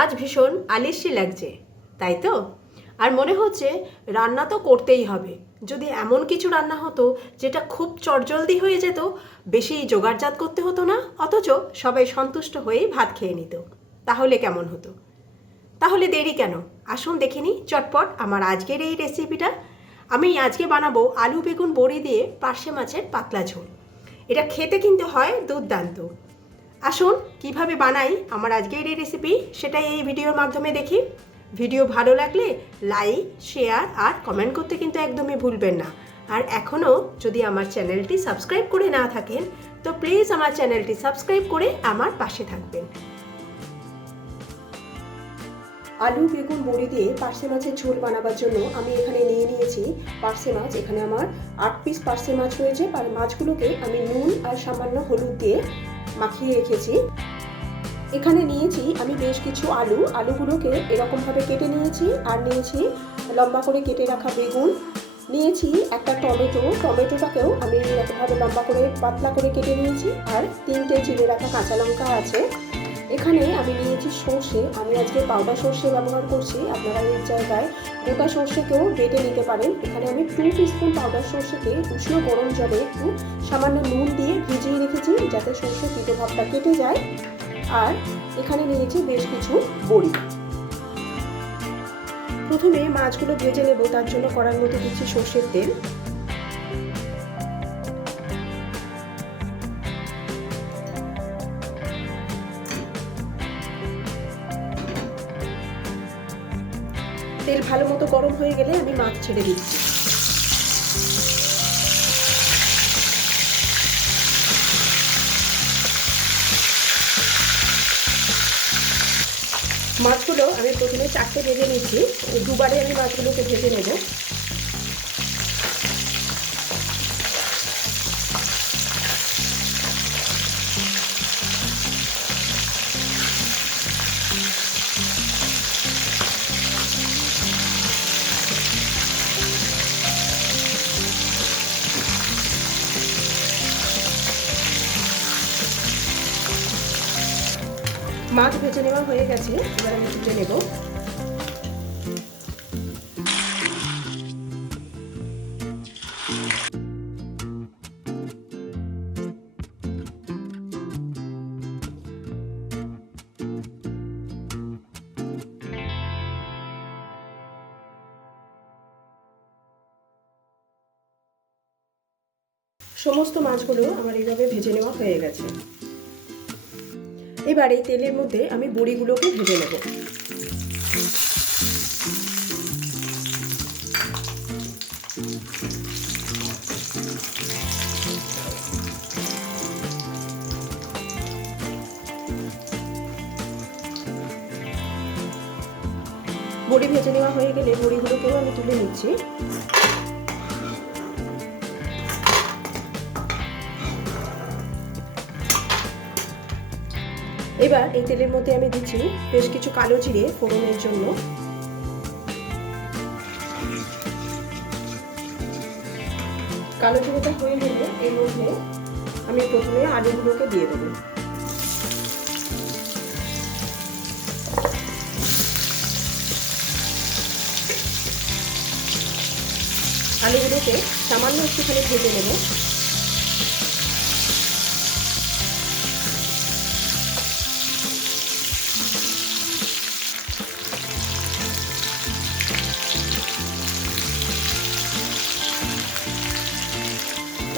আজ ভীষণ আলিশি লাগছে, তাই তো? আর মনে হচ্ছে রান্না তো করতেই হবে। যদি এমন কিছু রান্না হতো যেটা খুব চটজলদি হয়ে যেত, বেশি জোগাড়জাত করতে হতো না, অথচ সবাই সন্তুষ্ট হয়েই ভাত খেয়ে নিত, তাহলে কেমন হতো? তাহলে দেরি কেন? আসুন দেখে নিই চটপট আমার আজকের এই রেসিপিটা। আমি আজকে বানাবো আলু বেগুন বড়ি দিয়ে পার্শে মাছের পাতলা ঝোল। এটা খেতে কিন্তু হয় দুর্দান্ত। আসুন কিভাবে বানাই আমার আজকের এই রেসিপি, সেটাই এই ভিডিওর মাধ্যমে দেখি। ভিডিও ভালো লাগলে লাইক, শেয়ার আর কমেন্ট করতে কিন্তু একদমই ভুলবেন না। আর এখনও যদি আমার চ্যানেলটি সাবস্ক্রাইব করে না থাকেন, তো প্লিজ আমার চ্যানেলটি সাবস্ক্রাইব করে আমার পাশে থাকবেন। আলু বেগুন বড়ি দিয়ে পার্শে মাছের ঝোল বানাবার জন্য আমি এখানে নিয়ে নিয়েছি পার্শে মাছ। এখানে আমার 8 পিস পার্শে মাছ রয়েছে। মাছগুলোকে আমি নুন আর সামান্য হলুদ দিয়ে মাখিয়ে রেখেছি। এখানে নিয়েছি আমি বেশ কিছু আলুগুলোকে এরকমভাবে কেটে নিয়েছি। আর নিয়েছি লম্বা করে কেটে রাখা বেগুন, নিয়েছি একটা টমেটোটাকেও আমি এরকমভাবে লম্বা করে পাতলা করে কেটে নিয়েছি। আর 3টে চিড়ে রাখা কাঁচা লঙ্কা আছে। এখানে আমি নিয়েছি সর্ষে, আমি আজকে পাউডার সর্ষে ব্যবহার করছি। আপনারা এই জায়গায় গোটা সর্ষেকেও বেটে নিতে পারেন। এখানে আমি 2 টিস্পুন পাউডার সর্ষেকে উষ্ণ গরম জলে একটু সামান্য নুন দিয়ে ভিজিয়ে রেখেছি, যাতে সর্ষের তিতো ভাবটা কেটে যায়। আর এখানে নিয়েছি বেশ কিছু বড়ি। প্রথমে মাছগুলো ভেজে নেব, তার জন্য কড়ার মধ্যে দিচ্ছি সর্ষের তেল। তেল ভালো মতো গরম হয়ে গেলে আমি মাছ ছেড়ে দিচ্ছি। মাছগুলো আমি প্রথমে 4টে ভেজে নিচ্ছি, দুবারে আমি মাছগুলোকে ভেজে নেব। মাছ ভেজে নেওয়া হয়ে গেছে, এবার আমি তুলে নেব। সমস্ত মাছগুলো আমার এইভাবে ভেজে নেওয়া হয়ে গেছে। এবার এই তেলের মধ্যে আমি বড়িগুলোকে ভেজে নেব। বড়ি ভেজে নেওয়া হয়ে গেলে বড়িগুলোকেও আমি তুলে নিচ্ছি। এবার এই তেলের মধ্যে আমি দিচ্ছি বেশ কিছু কালো জিরে ফোড়নের জন্য। কালো জিরেটা হয়ে গেলে এর মধ্যে আমি প্রথমে আলুগুলোকে দিয়ে দেবো। আলুগুলোকে সামান্য একটুখানি ভেজে নেব।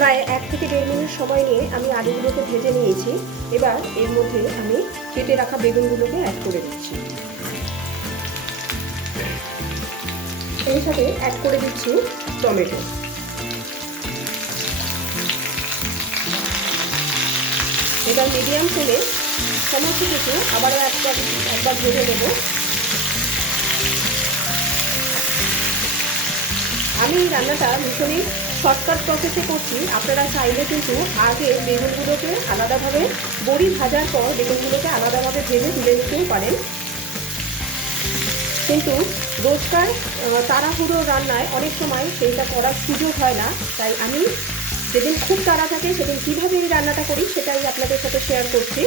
প্রায় 1 থেকে 1.5 মিনিট সময় নিয়ে আমি আলুগুলোকে ভেজে নিয়েছি। এবার এর মধ্যে আমি কেটে রাখা বেগুনগুলোকে অ্যাড করে দিচ্ছি। সেই সাথে অ্যাড করে দিচ্ছি টমেটো। এবার মিডিয়াম ফ্লেমে সমস্ত কিছু আবারও একবার ভেজে নেব। আমি এই রান্নাটা ভীষণই শর্টকাট প্রসেসে করছি। আপনারা চাইলে কিন্তু আগে বেগুনগুলোকে আলাদাভাবে, বড়ি ভাজার পর বেগুনগুলোকে আলাদাভাবে ভেজে তুলে নিতেও পারেন, কিন্তু রোজকার তাড়াহুড়ো রান্নায় অনেক সময় সেইটা করার সুযোগ হয় না। তাই আমি যেদিন খুব তাড়া থাকে সেদিন কীভাবে এই রান্নাটা করি সেটাই আপনাদের সাথে শেয়ার করছি।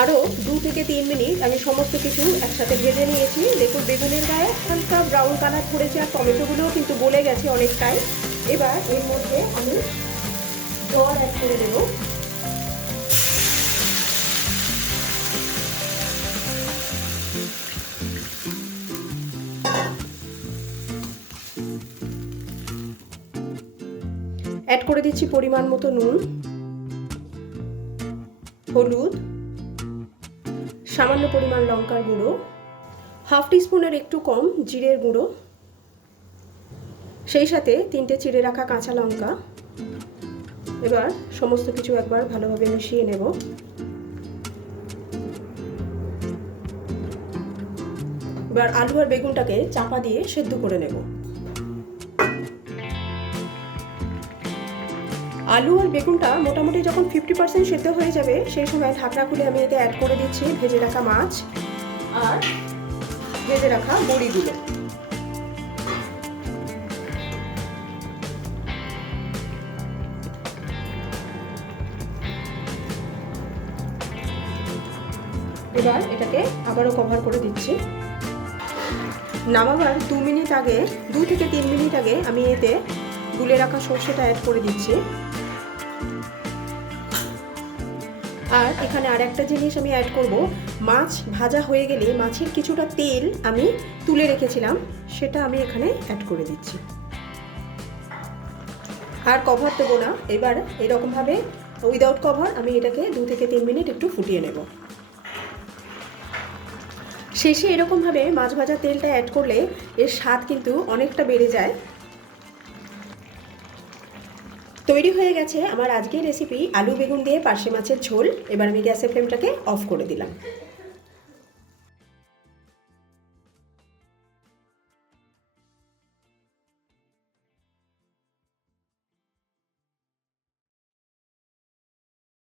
আরও 2 থেকে 3 মিনিট আমি সমস্ত কিছু একসাথে ভেজে নিয়েছি। দেখুন বেগুনের গায়ে হালকা ব্রাউন কালার ধরেছে আর টমেটোগুলোও কিন্তু গলে গেছে অনেকটাই। এবার এর মধ্যে আমি জল অ্যাড করে দেবো। অ্যাড করে দিচ্ছি পরিমাণ মতো নুন, হলুদ, সামান্য পরিমাণ লঙ্কার গুঁড়ো, হাফ টিস্পুনের একটু কম জিরের গুঁড়ো, সেই সাথে 3টে চিড়ে রাখা কাঁচা লঙ্কা। এবার সমস্ত কিছু একবার ভালোভাবে মিশিয়ে নেব। এবার আলু আর বেগুনটাকে চাপা দিয়ে সেদ্ধ করে নেব। আলু আর বেগুনটা মোটামুটি যখন 50% সেদ্ধ হয়ে যাবে সেই সময় ঢাকনা খুলে আমি এতে অ্যাড করে দিচ্ছি ভেজে রাখা মাছ আর ভেজে রাখা বড়িগুলো। এবার এটাকে আবারও কভার করে দিচ্ছি। নামাবার 2 মিনিট আগে, 2 থেকে 3 মিনিট আগে আমি এতে গুলে রাখা সর্ষেটা অ্যাড করে দিচ্ছি। আর এখানে আর একটা জিনিস আমি অ্যাড করব, মাছ ভাজা হয়ে গেলে মাছের কিছুটা তেল আমি তুলে রেখেছিলাম, সেটা আমি এখানে অ্যাড করে দিচ্ছি। আর কভার দেবো না, এবার এরকমভাবে উইদাউট কভার আমি এটাকে 2 থেকে 3 মিনিট একটু ফুটিয়ে নেব। শেষে এরকমভাবে মাছ ভাজা তেলটা অ্যাড করলে এর স্বাদ কিন্তু অনেকটা বেড়ে যায়। তৈরি হয়ে গেছে আমার আজকের রেসিপি আলু বেগুন দিয়ে পার্শে মাছের ঝোল। এবার আমি গ্যাসের ফ্লেমটাকে অফ করে দিলাম।